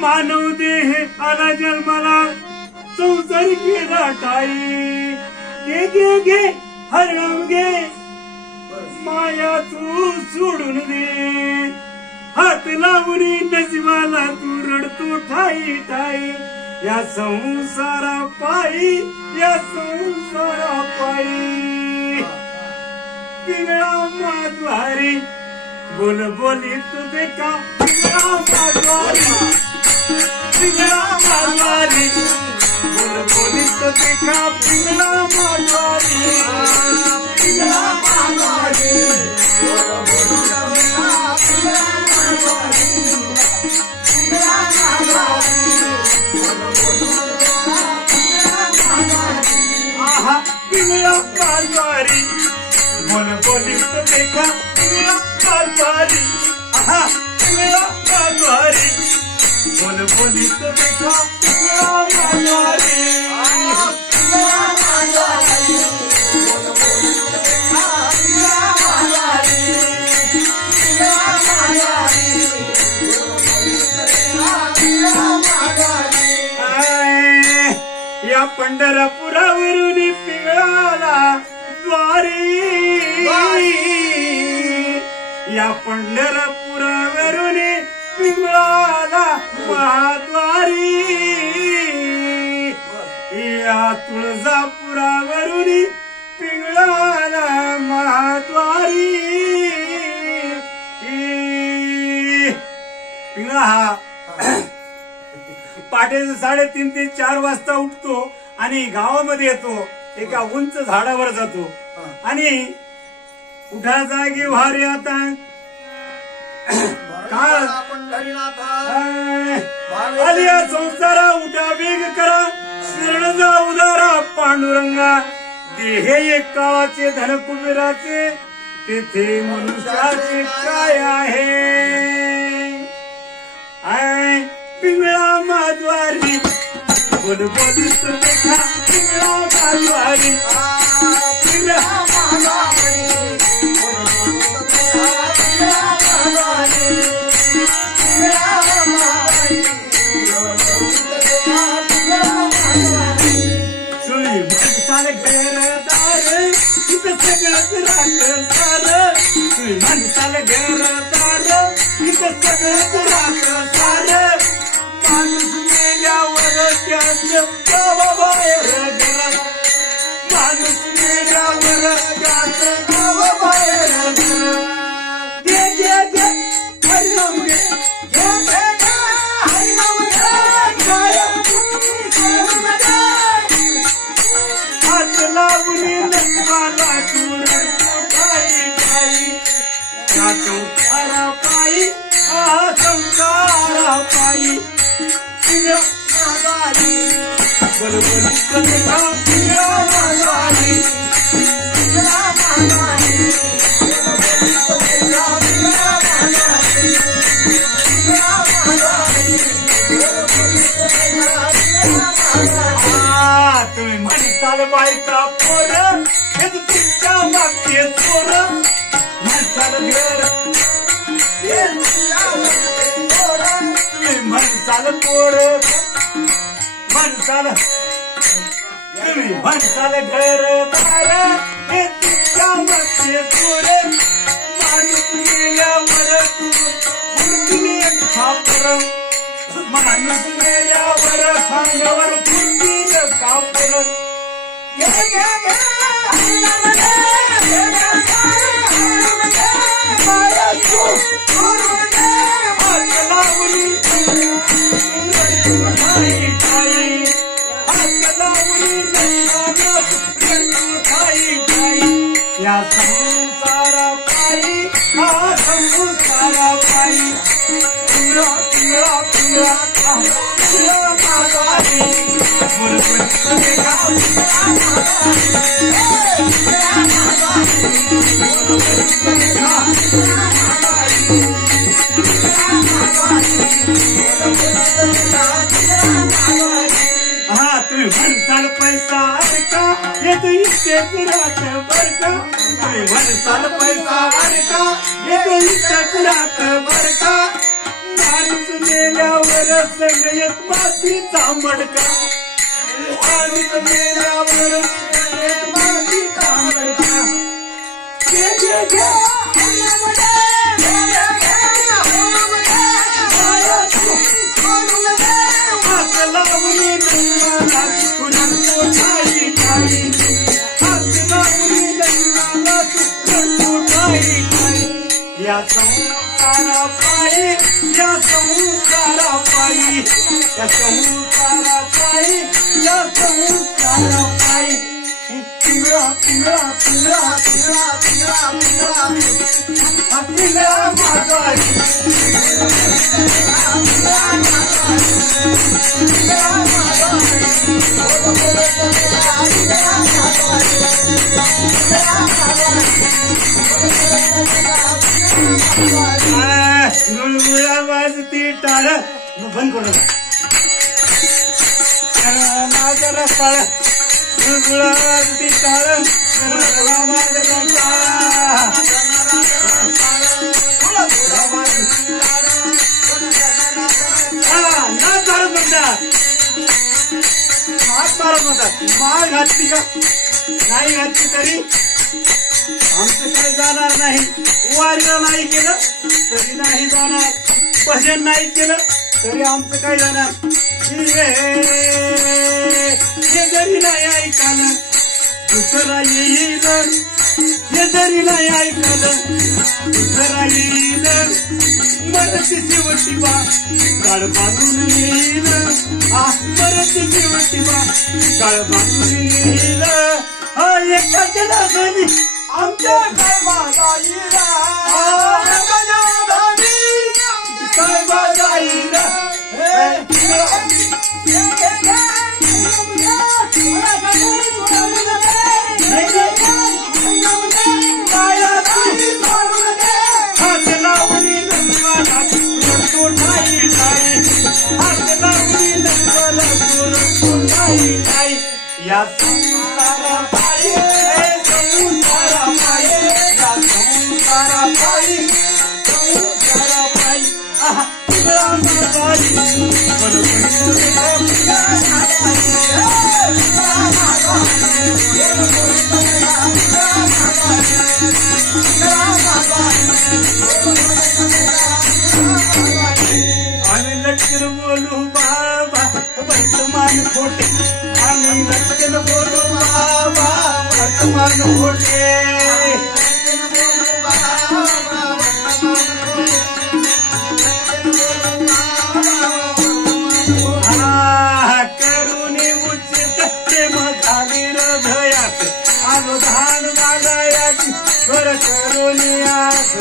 मानव देह आला जन्माला संसार केला ठाई घे घे घे हरणम घे माया तू सोडून दे हात लावून नशिबाला तू रडतो ठाई ठाई या संसारा पायी या संसारा पायी पिंगळा माद्वारी बोल बोलित देखा पिंगळा माद्वारी पिंगळा माद्वारी बोल बोलित देखा पिंगळा माद्वारी पिंगळा माद्वारी बोल बोलित देखा पिंगळा माद्वारी पिंगळा माद्वारी बोल बोलित देखा पिंगळा माद्वारी आहा पिंगळा माद्वारी बोल बोलित देखा पिंगळा माद्वारी आहा पिंगळा माद्वारी बोल बोलित देखा पिंगळा माद्वारी पिंगळा माद्वारी बोल बोलित देखा पिंगळा माद्वारी पिंगळा माद्वारी बोल बोलित देखा पिंगळा माद्वारी या पंढरपुरावरून पिंगळाला द्वारी या पंढरपुरावरून पिंगळाला महाद्वारी या तुळजापुरावरून पिंगळाला महाद्वारी पिंगळा हा पहाटे 3:30 ते 4 वाजता उठतो आणि गावामध्ये येतो एका उंच झाडावर जातो आणि उठा जागी वारे आता आलिया संसारा उठा वेग करा शरण जा उदारा पांडुरंगा देहे एक काळाचे धन कुबेराचे तेथे मनुष्याचे काय आहे पिंगळा माद्वारी बोल बोलित देखा पिंगळा माद्वारी पिंगळा माद्वारी माणसाला घरदार इथं सगळंच राहत सार माणूस मेल्यावर त्याचं गावा बाहेर घरात माणूस मेल्यावर त्याचं गावा बाहेर घरात घे घे घे हरिनाम घे घे घे हरिनाम हात लावून नशिबाला तू संसारा पायी संसारा पायी पिंगळा माद्वारी बोल बोलित देखा पिंगळा माद्वारी पिंगळा माद्वारी बोल बोलित देखा पिंगळा माद्वारी पिंगळा माद्वारी बोल बोलित देखा पिंगळा माद्वारी तुम्ही म्हणसाल बायका पोर हे तुमच्या मागचे चोर म्हणसाल पोर म्हणसाल तुम्ही म्हणसाल घरदार हे तुमच्या मागचे चोर माणूस मेल्यावर तुम्ही एक खापर माणूस मेल्यावर खांद्यावर तुम्ही खापर या संसारा पायी संसारा पायी पिंगळा पिंगळा पिंगळा पिंगळा माद्वारी बोल बोलित देखा पिंगळा माद्वारी पिंगळा माद्वारी बोल बोलित देखा पिंगळा माद्वारी पिंगळा माद्वारी बोल बोलित देखा पिंगळा माद्वारी हा तुम्ही म्हणसाल पैसा अडका येतो इच्छेच राहत बरका तुम्ही म्हणसाल पैसा अडका येतो इच्छेच राहत बरका माणूस मेल्यावर संगयत मातीचा मडका माणूस मेल्यावर संगयत मातीचा मडका हात लावून दैवाला तुरंतो ठाई ठाई हात लावून दैवाला तुरंतो ठाई ठाई या संसारा पायी या संसारा पायी या संसारा पायी या संसारा पायी पिंगळा पिंगळा पिंगळा पिंगळा पिंगळा पिंगळा पिंगळा मागारी गुळगुळा वाजती टाळ बंद करू माझा रस्ता गुळगुळा वाजती टाळ माळ घातली का नाही घातली तरी आमचं काही जाणार नाही वारीला नाही केलं तरी नाही जाणार भजन नाही केलं तरी आमचं काय जाणार हे जरी नाही ऐकालं दुसरा येईल हे जरी नाही ऐकालं दुसरा येईल मरती शेवटी बा गाळ बांधून येईल मरती शेवटी बा गाळ बांधून येईल एकाच्या नादानी आमच्या साहेबा जाईल हात लावणी नंदवाला तुरंतो ठाई ठाई हात लावणी नंदवाला तुरंतो ठाई ठाई या संसारा पायी संसारा पायी या संसारा पायी संसारा पायी पिंगळा मागारी आम्ही लटकन बोलू बाबा वर्तमान खोटे आम्ही लटकन बोलू बाबा वर्तमान खोटे करुणी उचित प्रेम झाली हृदयात आलो धान मागायाची कर करुणी आस